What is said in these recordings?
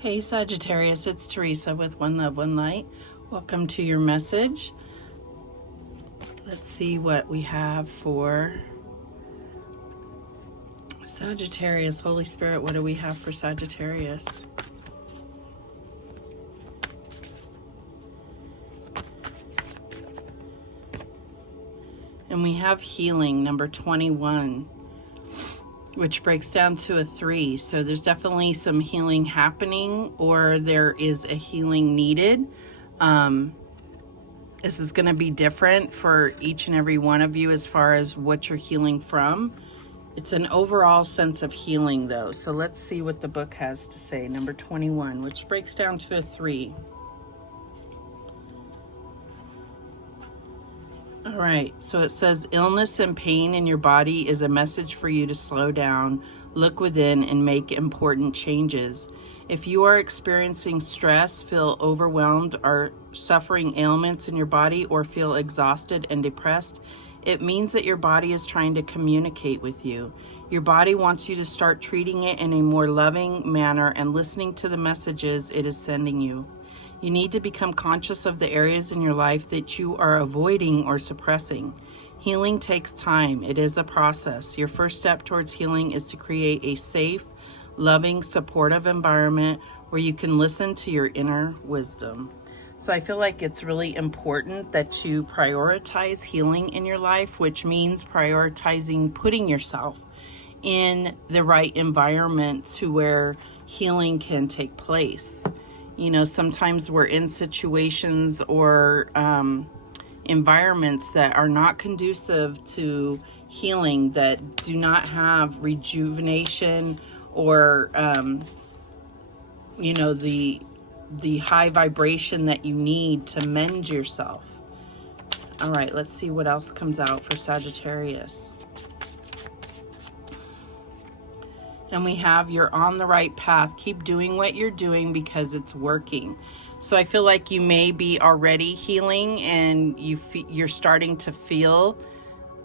Hey Sagittarius, it's Teresa with One Love, One Light. Welcome to your message. Let's see what we have for Sagittarius. Holy Spirit, what do we have for Sagittarius? And we have healing, number 21. Which breaks down to a 3. So there's definitely some healing happening, or there is a healing needed. This is going to be different for each and every one of you as far as what you're healing from. It's an overall sense of healing though. So let's see what the book has to say. Number 21, which breaks down to a 3. All right, so it says illness and pain in your body is a message for you to slow down, look within, and make important changes. If you are experiencing stress, feel overwhelmed, are suffering ailments in your body, or feel exhausted and depressed, it means that your body is trying to communicate with you. Your body wants you to start treating it in a more loving manner and listening to the messages it is sending you. You need to become conscious of the areas in your life that you are avoiding or suppressing. Healing takes time. It is a process. Your first step towards healing is to create a safe, loving, supportive environment where you can listen to your inner wisdom. So I feel like it's really important that you prioritize healing in your life, which means prioritizing putting yourself in the right environment to where healing can take place. You know, sometimes we're in situations or environments that are not conducive to healing, that do not have rejuvenation or, you know, the high vibration that you need to mend yourself. All right, let's see what else comes out for Sagittarius. And we have, you're on the right path. Keep doing what you're doing because it's working. So I feel like you may be already healing and you're starting to feel,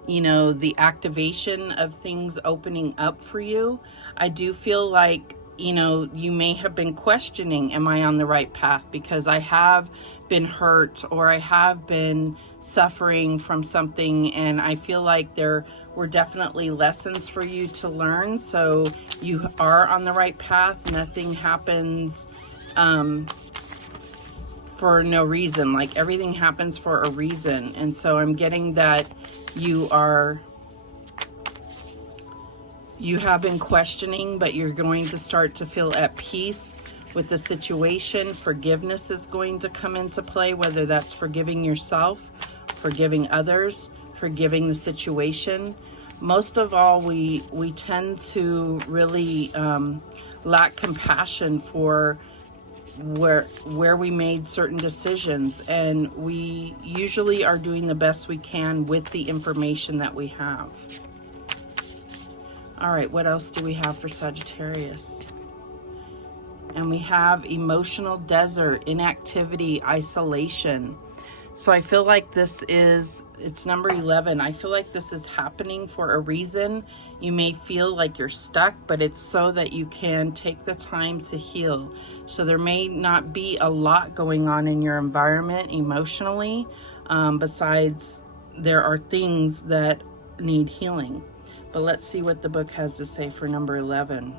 you know, the activation of things opening up for you. I do feel like, you know, you may have been questioning, am I on the right path? Because I have been hurt or I have been suffering from something, and I feel like there were definitely lessons for you to learn. So you are on the right path. Nothing happens for no reason. Like, everything happens for a reason. And so I'm getting that you have been questioning, but you're going to start to feel at peace with the situation. Forgiveness is going to come into play, whether that's forgiving yourself, forgiving others, forgiving the situation. Most of all, we tend to really lack compassion for where we made certain decisions, and we usually are doing the best we can with the information that we have. All right, what else do we have for Sagittarius? And we have emotional desert, inactivity, isolation. So I feel like it's number 11. I feel like this is happening for a reason. You may feel like you're stuck, but it's so that you can take the time to heal. So there may not be a lot going on in your environment emotionally, besides there are things that need healing. But let's see what the book has to say for number 11.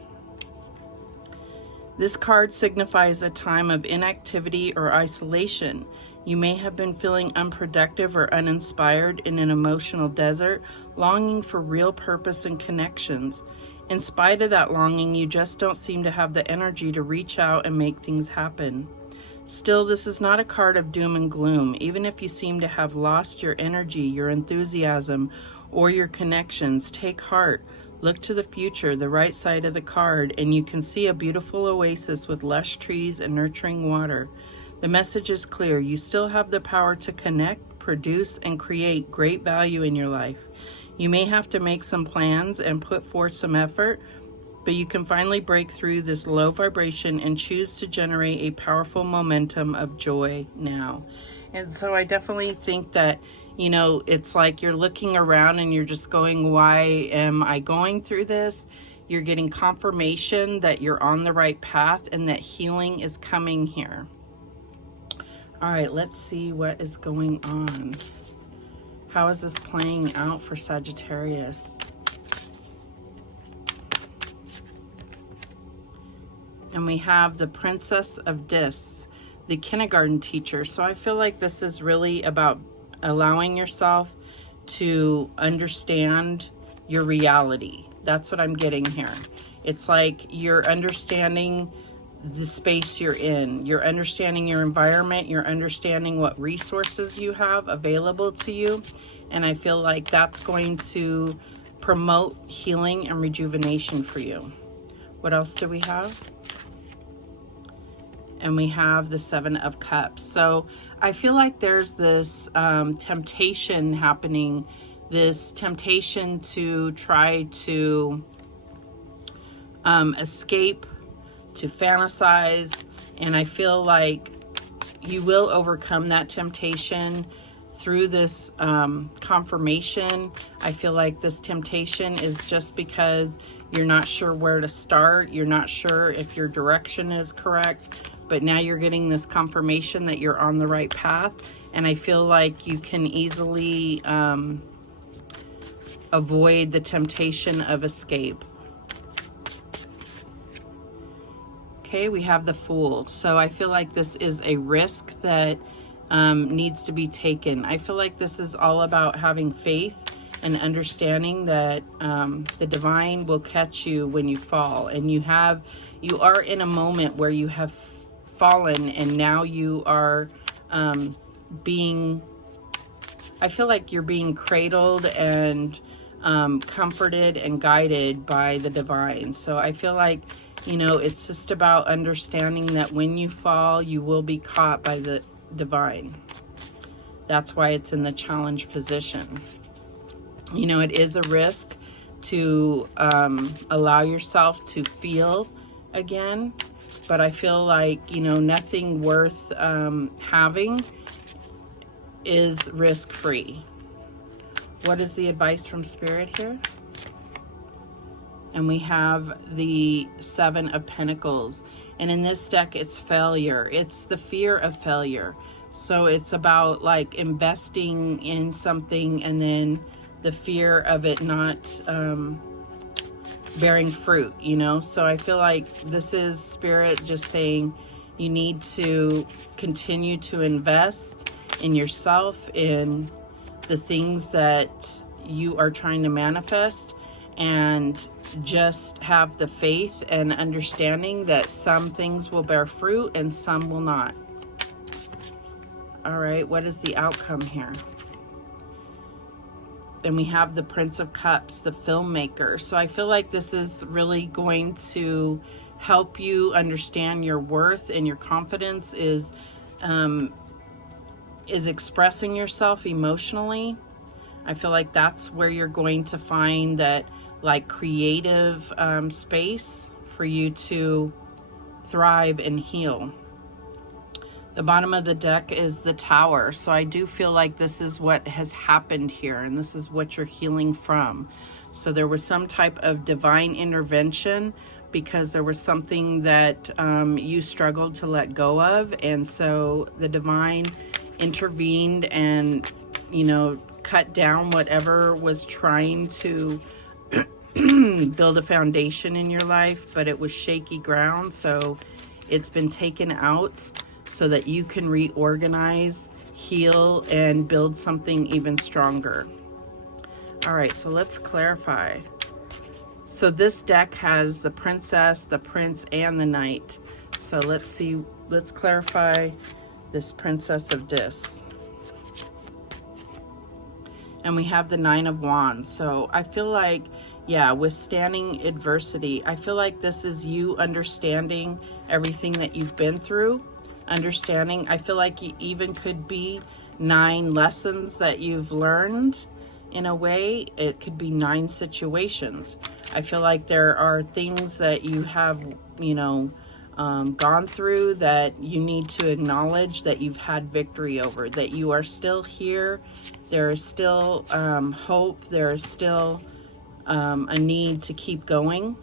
This card signifies a time of inactivity or isolation. You may have been feeling unproductive or uninspired in an emotional desert, longing for real purpose and connections. In spite of that longing, you just don't seem to have the energy to reach out and make things happen. Still, this is not a card of doom and gloom. Even if you seem to have lost your energy, your enthusiasm, or your connections, take heart. Look to the future, the right side of the card, and you can see a beautiful oasis with lush trees and nurturing water. The message is clear. You still have the power to connect, produce, and create great value in your life. You may have to make some plans and put forth some effort, but you can finally break through this low vibration and choose to generate a powerful momentum of joy now. And so I definitely think that, you know, it's like you're looking around and you're just going, why am I going through this? You're getting confirmation that you're on the right path and that healing is coming here. All right, let's see what is going on. How is this playing out for Sagittarius? And we have the Princess of Discs, the kindergarten teacher. So I feel like this is really about allowing yourself to understand your reality. That's what I'm getting here. It's like you're understanding the space you're in. You're understanding your environment. You're understanding what resources you have available to you. And I feel like that's going to promote healing and rejuvenation for you. What else do we have? And we have the Seven of Cups. So I feel like there's this temptation happening, this temptation to try to escape, to fantasize, and I feel like you will overcome that temptation through this confirmation. I feel like this temptation is just because you're not sure where to start, you're not sure if your direction is correct, but now you're getting this confirmation that you're on the right path, and I feel like you can easily avoid the temptation of escape. Okay, we have the Fool. So I feel like this is a risk that needs to be taken. I feel like this is all about having faith and understanding that the divine will catch you when you fall, and you are in a moment where you have fallen, and now you are I feel like you're being cradled and comforted and guided by the divine. So I feel like, you know, it's just about understanding that when you fall, you will be caught by the divine. That's why it's in the challenge position. You know, it is a risk to allow yourself to feel again, but I feel like, you know, nothing worth having is risk-free. What is the advice from Spirit here? And we have the Seven of Pentacles. And in this deck, it's failure. It's the fear of failure. So it's about like investing in something and then the fear of it not bearing fruit, you know? So I feel like this is Spirit just saying you need to continue to invest in yourself, in the things that you are trying to manifest, and just have the faith and understanding that some things will bear fruit and some will not. All right, what is the outcome here? Then we have the Prince of Cups, the filmmaker. So I feel like this is really going to help you understand your worth, and your confidence is expressing yourself emotionally. I feel like that's where you're going to find that like creative space for you to thrive and heal. The bottom of the deck is the Tower. So I do feel like this is what has happened here, and this is what you're healing from. So there was some type of divine intervention because there was something that you struggled to let go of, and so the divine intervened and, you know, cut down whatever was trying to build a foundation in your life, but it was shaky ground. So it's been taken out so that you can reorganize, heal, and build something even stronger. All right, so let's clarify. So this deck has the Princess, the Prince, and the Knight. So let's see, let's clarify this Princess of Discs. And we have the Nine of Wands. So I feel like, yeah, withstanding adversity, I feel like this is you understanding everything that you've been through. Understanding, I feel like you even could be 9 lessons that you've learned. In a way, it could be 9 situations. I feel like there are things that you have, you know, gone through that you need to acknowledge that you've had victory over, that you are still here. There is still hope. There is still a need to keep going.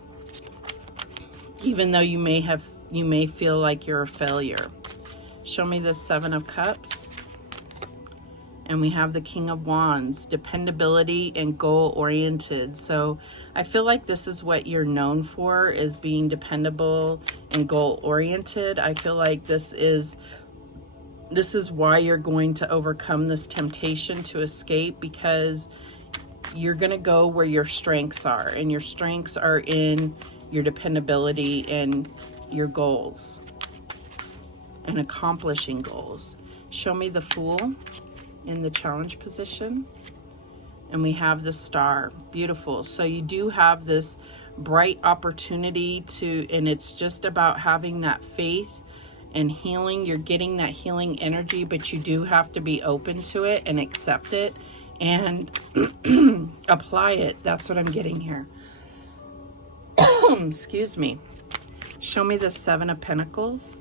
even though you may feel like you're a failure. Show me the Seven of Cups. And we have the King of Wands, dependability and goal-oriented. So I feel like this is what you're known for, is being dependable and goal-oriented. I feel like this is why you're going to overcome this temptation to escape, because you're going to go where your strengths are, and your strengths are in your dependability and your goals and accomplishing goals. Show me the Fool in the challenge position. And we have the Star. Beautiful. So you do have this bright opportunity to, and it's just about having that faith and healing. You're getting that healing energy, but you do have to be open to it and accept it and apply it. That's what I'm getting here. Excuse me. Show me the Seven of Pentacles.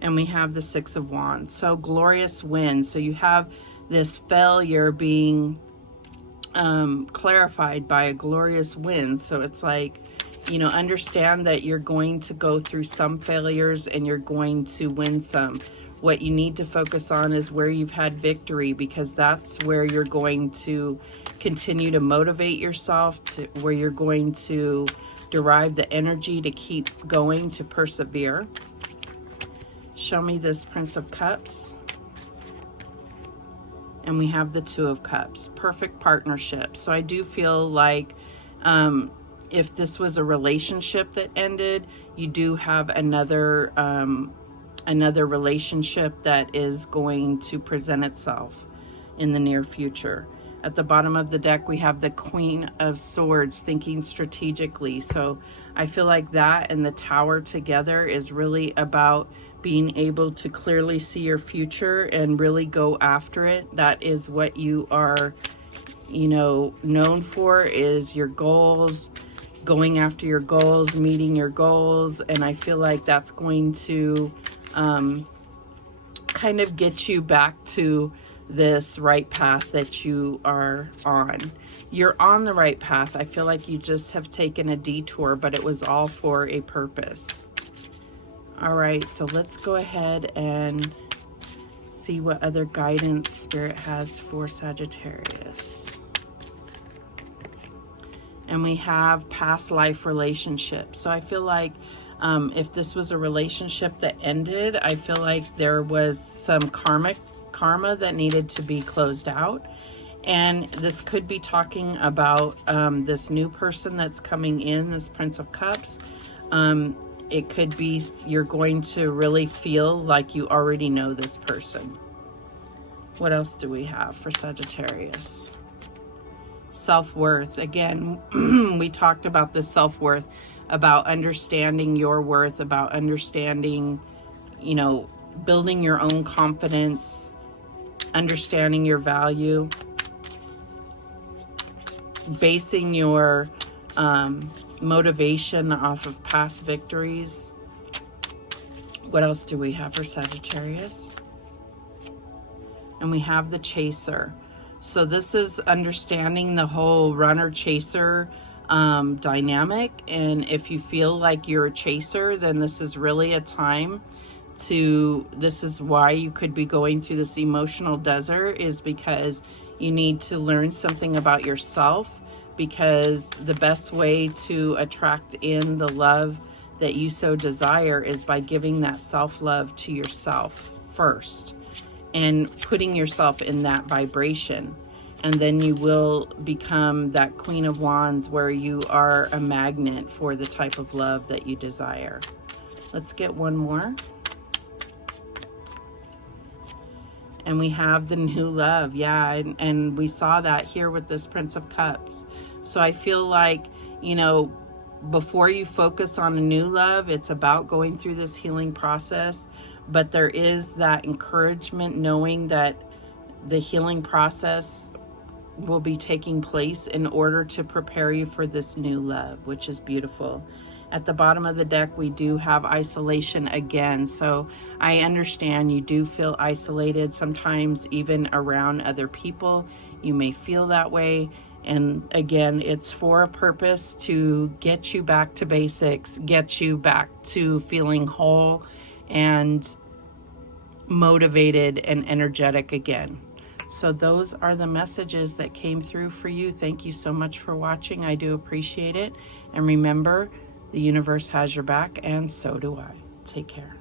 And we have the Six of Wands. So glorious win. So you have this failure being clarified by a glorious win. So it's like, you know, understand that you're going to go through some failures and you're going to win some. What you need to focus on is where you've had victory, because that's where you're going to continue to motivate yourself, to where you're going to derive the energy to keep going, to persevere. Show me this Prince of Cups. And we have the Two of Cups. Perfect partnership. So I do feel like if this was a relationship that ended, you do have another relationship that is going to present itself in the near future. At the bottom of the deck, we have the Queen of Swords, thinking strategically. So I feel like that and the Tower together is really about being able to clearly see your future and really go after it. That is what you are, you know, known for, is your goals, going after your goals, meeting your goals. And I feel like that's going to kind of get you back to this right path that you are on. You're on the right path. I feel like you just have taken a detour, but it was all for a purpose. All right, so let's go ahead and see what other guidance Spirit has for Sagittarius. And we have past life relationships. So I feel like if this was a relationship that ended, I feel like there was some karma that needed to be closed out. And this could be talking about this new person that's coming in, this Prince of Cups. It could be you're going to really feel like you already know this person. What else do we have for Sagittarius? Self-worth. Again, we talked about this self-worth, about understanding your worth, about understanding, you know, building your own confidence, understanding your value, basing your motivation off of past victories. What else do we have for Sagittarius? And we have the Chaser. So this is understanding the whole runner-chaser dynamic. And if you feel like you're a chaser, then this is really a time to, this is why you could be going through this emotional desert, is because you need to learn something about yourself, because the best way to attract in the love that you so desire is by giving that self-love to yourself first and putting yourself in that vibration. And then you will become that Queen of Wands, where you are a magnet for the type of love that you desire. Let's get one more. And we have the new love. Yeah, and we saw that here with this Prince of Cups. So I feel like, you know, before you focus on a new love, it's about going through this healing process. But there is that encouragement knowing that the healing process will be taking place in order to prepare you for this new love, which is beautiful. At the bottom of the deck, we do have isolation again. So I understand you do feel isolated, sometimes even around other people. You may feel that way. And again, it's for a purpose to get you back to basics, get you back to feeling whole and motivated and energetic again. So those are the messages that came through for you. Thank you so much for watching. I do appreciate it. And remember, the universe has your back, and so do I. Take care.